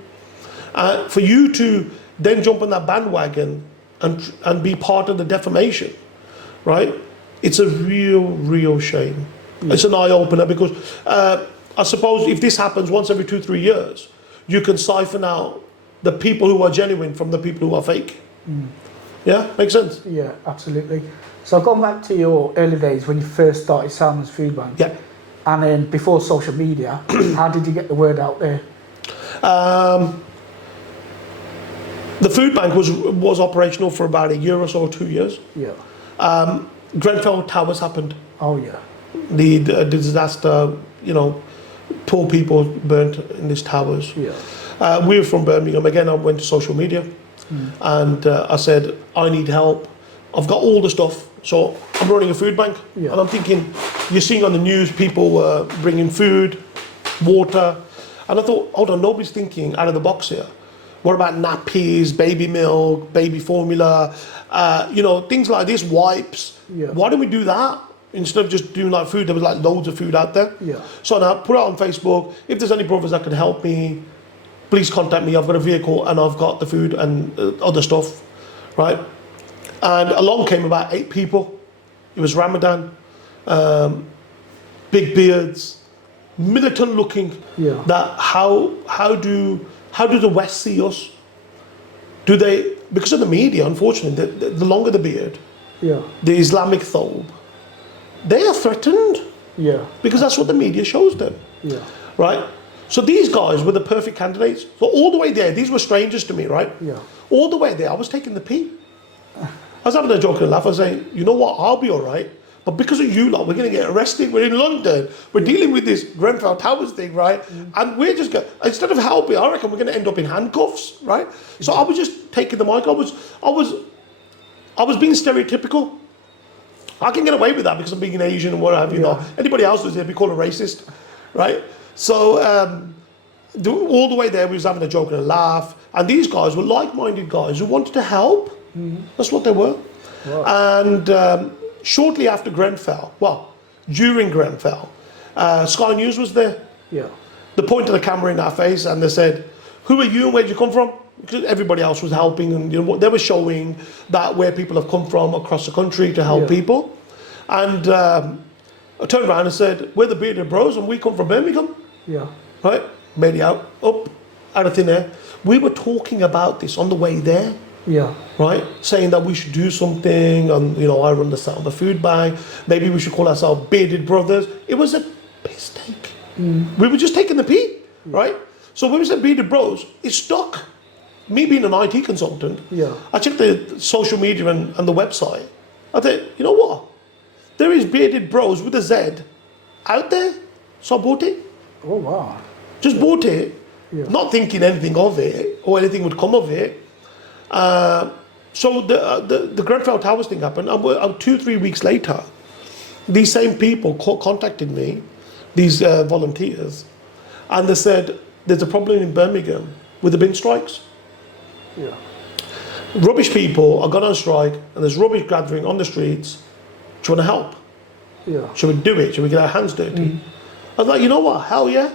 For you to then jump on that bandwagon and be part of the defamation, right? It's a real shame. It's an eye-opener because I suppose if this happens once every 2-3 years, you can siphon out the people who are genuine from the people who are fake. Yeah, makes sense? Yeah, absolutely. So going back to your early days when you first started Salma'S Food Bank, Yeah. and then before social media, how did you get the word out there? The food bank was operational for about a year or so, 2 years. Yeah. Grenfell Towers happened. Oh yeah. The disaster, poor people burnt in these towers. Yeah. We were from Birmingham. Again, I went to social media and I said, I need help. I've got all the stuff. So I'm running a food bank. Yeah. And I'm thinking, you're seeing on the news people bringing food, water. And I thought, hold on, nobody's thinking out of the box here. What about nappies, baby milk, baby formula, things like this, wipes. Yeah. Why don't we do that? Instead of just doing like food, there was like loads of food out there. Yeah. So now put it on Facebook. If there's any brothers that can help me, please contact me. I've got a vehicle and I've got the food and other stuff, right? And along came about 8 people. It was Ramadan, big beards, militant looking. Yeah. That how do the West see us? Do they, because of the media, unfortunately, the longer the beard, Yeah. the Islamic thobe, they are threatened Yeah. because that's what the media shows them, Yeah. right? So these guys were the perfect candidates. So all the way there, these were strangers to me, right? Yeah. All the way there, I was taking the pee. I was having a joke and a laugh. I was saying, you know what, I'll be all right. But because of you lot, we're going to get arrested. We're in London. We're dealing with this Grenfell Towers thing, right? And we're just going, instead of helping, I reckon we're going to end up in handcuffs, right? So I was just taking the mic. I was being stereotypical. I can get away with that because I'm being an Asian and what have you. Not anybody else was there, be called a racist, right? So all the way there, we was having a joke and a laugh. And these guys were like-minded guys who wanted to help. That's what they were. Wow. And shortly after Grenfell, during Grenfell, Sky News was there. Yeah. They pointed the camera in our face and they said, who are you and where'd you come from? Because everybody else was helping and they were showing that where people have come from across the country to help people. And I turned around and said, we're the Bearded Broz and we come from Birmingham. Yeah. Right? Made it out of thin air. We were talking about this on the way there. Yeah. Right, saying that we should do something, and I run the Salma food bank. Maybe we should call ourselves Bearded Brothers. It was a piss take. We were just taking the pee, right? So when we said Bearded Broz, it stuck. Me being an IT consultant, I checked the social media and the website. I thought, you know what? There is Bearded Broz with a Z out there. So I bought it. Oh wow. Just bought it, not thinking anything of it or anything would come of it. So the Grenfell Towers thing happened, and 2-3 weeks later, these same people contacted me, these volunteers, and they said, there's a problem in Birmingham with the bin strikes. Yeah. Rubbish people are gone on strike, and there's rubbish gathering on the streets. Do you want to help? Yeah. Should we do it? Should we get our hands dirty? I was like, you know what, hell yeah.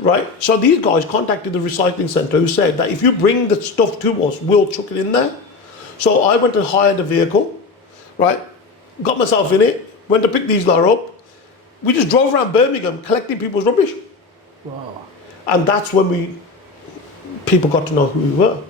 Right, so these guys contacted the recycling centre who said that if you bring the stuff to us, we'll chuck it in there. So I went and hired a vehicle, right, got myself in it, went to pick these lot up. We just drove around Birmingham collecting people's rubbish. Wow. And that's when people got to know who we were.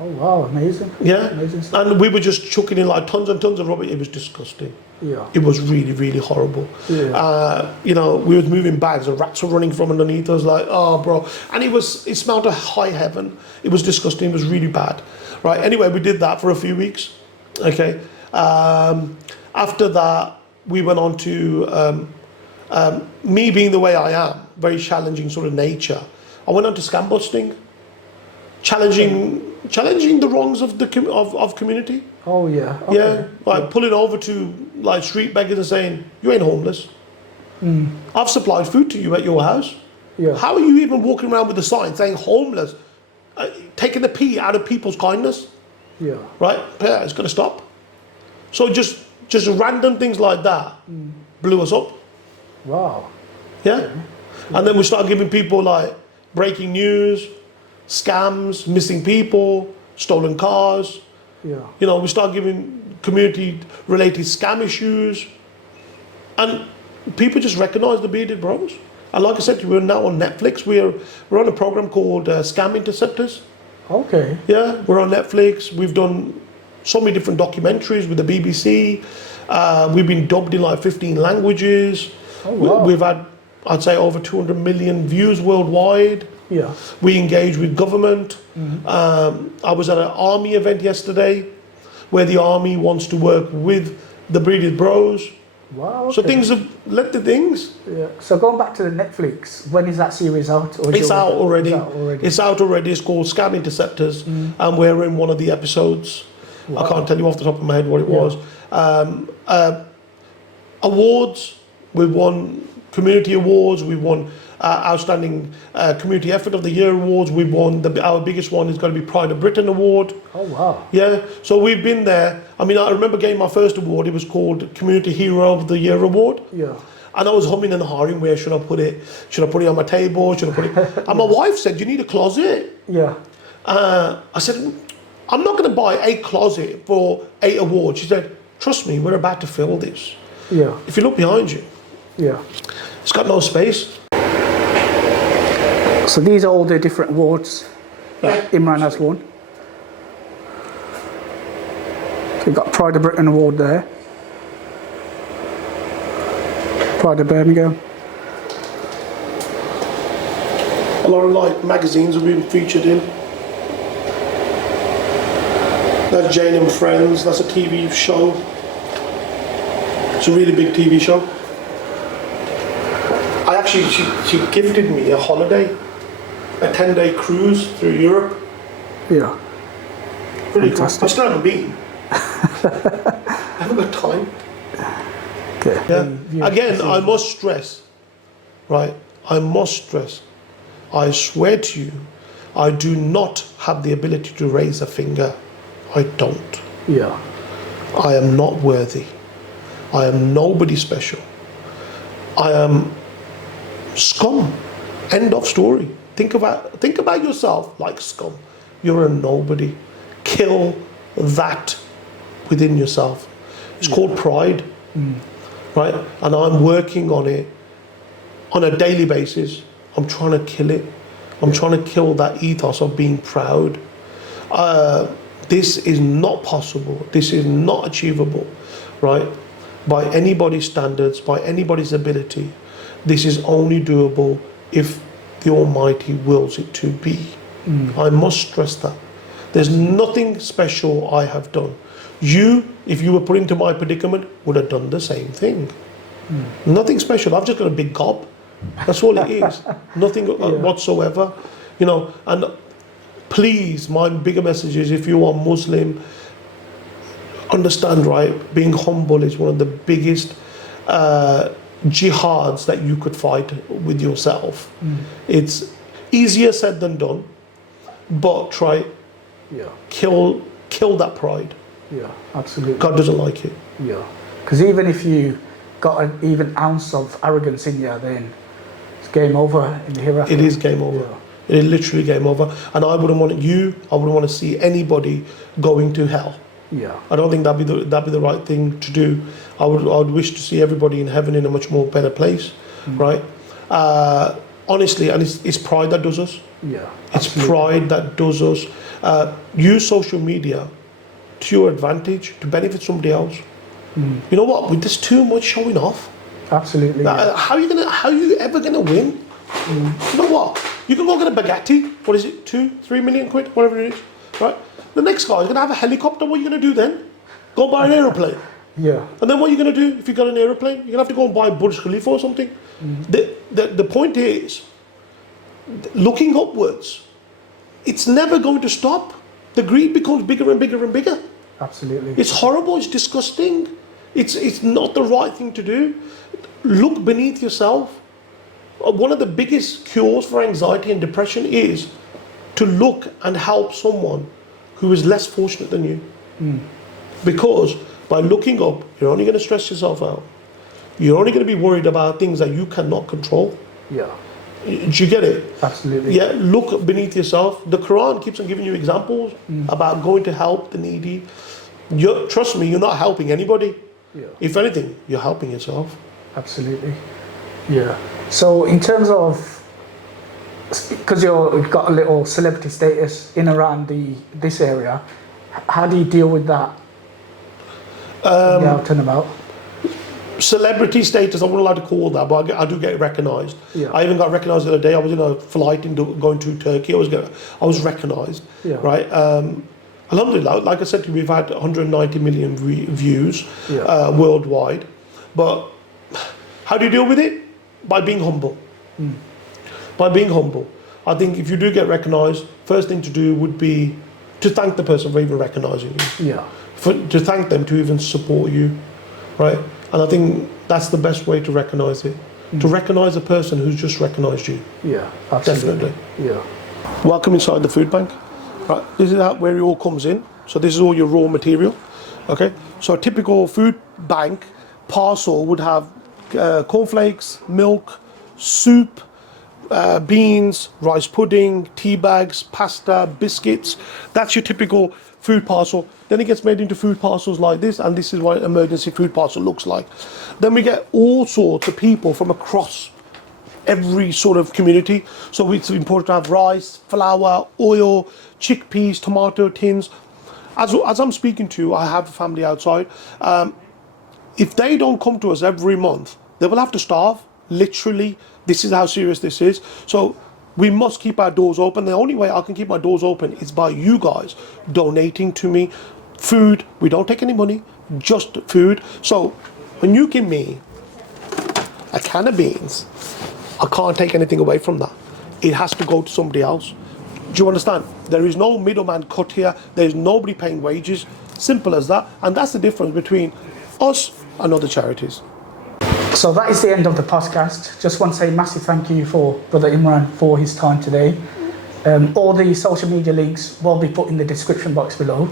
Oh wow, amazing. Yeah, Amazing stuff. and we were just chucking in like tons and tons of rubbish. It was disgusting. Yeah. It was really, really horrible. Yeah. We was moving bags and rats were running from underneath us like, oh, bro. And it smelled of high heaven. It was disgusting. It was really bad. Right. Anyway, we did that for a few weeks. Okay. After that, we went on to me being the way I am, very challenging sort of nature. I went on to scam busting, challenging the wrongs of the of community. Oh yeah. Okay. Yeah, like pulling over to like street beggars and saying, "You ain't homeless. I've supplied food to you at your house. Yeah. How are you even walking around with a sign saying homeless, taking the pee out of people's kindness?" Yeah. Right? Yeah, it's got to stop. So just random things like that blew us up. Wow. Yeah. And then we started giving people like breaking news, scams, missing people, stolen cars. Yeah. You know, we started giving community-related scam issues, and people just recognise the Bearded Broz. And like I said, we're now on Netflix. We're on a program called Scam Interceptors. Okay. Yeah, we're on Netflix. We've done so many different documentaries with the BBC. We've been dubbed in like 15 languages. Oh, wow. We've had, I'd say, over 200 million views worldwide. Yeah. We engage with government. I was at an army event yesterday where the army wants to work with the Bearded Broz. Wow. Okay. So things have led to things. Yeah. So going back to the Netflix, when is that series out? Or It's out already. It's out already. It's out already. It's called Scam Interceptors, and we're in one of the episodes. Wow. I can't tell you off the top of my head what it was. Awards. We've won community awards. We've won outstanding community effort of the year awards. We've won our biggest one is going to be Pride of Britain award. Oh wow. Yeah. So we've been there. I mean, I remember getting my first award. It was called Community Hero of the Year award. Yeah. And I was humming and hawing, where should I put it? Should I put it on my table? Should I put it? And my wife said, "You need a closet." Yeah. I said, "I'm not going to buy a closet for 8 awards." She said, "Trust me, we're about to fill this. Yeah. If you look behind you, Yeah. it's got no space." So these are all the different awards that Imran has won. So we've got Pride of Britain award there. Pride of Birmingham. A lot of like magazines have been featured in. That's Jane and Friends. That's a TV show. It's a really big TV show. I actually, she gifted me a holiday, a 10-day cruise through Europe. Yeah. Pretty cool. I Fantastic. still haven't been. I haven't got time. Okay. Yeah. Again, I must stress, right? I must stress. I swear to you, I do not have the ability to raise a finger. I don't. Yeah. I am not worthy. I am nobody special. I am scum. End of story. Think about yourself like scum. You're a nobody. Kill that within yourself. It's called pride, right? And I'm working on it on a daily basis. I'm trying to kill it. I'm trying to kill that ethos of being proud. This is not possible. This is not achievable, right? By anybody's standards, by anybody's ability. This is only doable if the Almighty wills it to be. I must stress that. There's nothing special I have done. You, if you were put into my predicament, would have done the same thing. Nothing special. I've just got a big gob. That's all it is. Nothing whatsoever. You know, and please, my bigger message is, if you are Muslim, understand, right, being humble is one of the biggest jihads that you could fight with yourself. It's easier said than done, but try, kill that pride. Yeah, absolutely. God doesn't like it. Yeah. Because even if you got an even ounce of arrogance in you, then it's game over in the hereafter. It is game over. Yeah. It is literally game over. And I wouldn't want to see anybody going to hell. Yeah. I don't think that'd be the right thing to do. I would wish to see everybody in heaven in a much more better place, right? Honestly, and it's pride that does us. Yeah. It's pride that does us. Use social media to your advantage to benefit somebody else. You know what? There's too much showing off. Absolutely. How are you ever gonna win? You know what? You can go get a Bugatti. What is it? 2-3 million quid, whatever it is, right? The next guy is gonna have a helicopter. What are you gonna do then? Go buy an aeroplane. Yeah. And then what are you going to do if you got an aeroplane? You're going to have to go and buy Burj Khalifa or something. The point is, looking upwards, it's never going to stop. The greed becomes bigger and bigger and bigger. Absolutely. It's horrible, it's disgusting. It's not the right thing to do. Look beneath yourself. One of the biggest cures for anxiety and depression is to look and help someone who is less fortunate than you. Because by looking up, you're only going to stress yourself out. You're only going to be worried about things that you cannot control. Yeah. Do you get it? Absolutely. Yeah, look beneath yourself. The Quran keeps on giving you examples about going to help the needy. Trust me, you're not helping anybody. Yeah. If anything, you're helping yourself. Absolutely. Yeah. So in terms of, because you've got a little celebrity status in around this area, how do you deal with that? Out and about. Celebrity status, I wouldn't like to call that, but I do get recognised. Yeah. I even got recognised the other day. I was in a flight going to Turkey. I was recognised. Yeah. Right. Alhamdulillah, like I said to you, we've had 190 million views worldwide. But how do you deal with it? By being humble. By being humble. I think if you do get recognised, first thing to do would be to thank the person for even recognising you. Yeah. To thank them to even support you, right? And I think that's the best way to recognise it. To recognise a person who's just recognised you. Yeah, absolutely. Definitely. Yeah. Welcome inside the food bank. Right, this is where it all comes in. So this is all your raw material. Okay. So a typical food bank parcel would have cornflakes, milk, soup, beans, rice pudding, tea bags, pasta, biscuits. That's your typical food parcel. Then it gets made into food parcels like this, and this is what an emergency food parcel looks like. Then we get all sorts of people from across every sort of community. So it's important to have rice, flour, oil, chickpeas, tomato tins. As I'm speaking to you, I have a family outside. If they don't come to us every month, they will have to starve. Literally, this is how serious this is. So we must keep our doors open. The only way I can keep my doors open is by you guys donating to me food. We don't take any money, just food. So when you give me a can of beans, I can't take anything away from that. It has to go to somebody else. Do you understand? There is no middleman cut here. There's nobody paying wages. Simple as that. And that's the difference between us and other charities. So that is the end of the podcast. Just want to say a massive thank you for Brother Imran for his time today. All the social media links will be put in the description box below.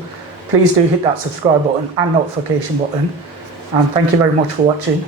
Please do hit that subscribe button and notification button. And thank you very much for watching.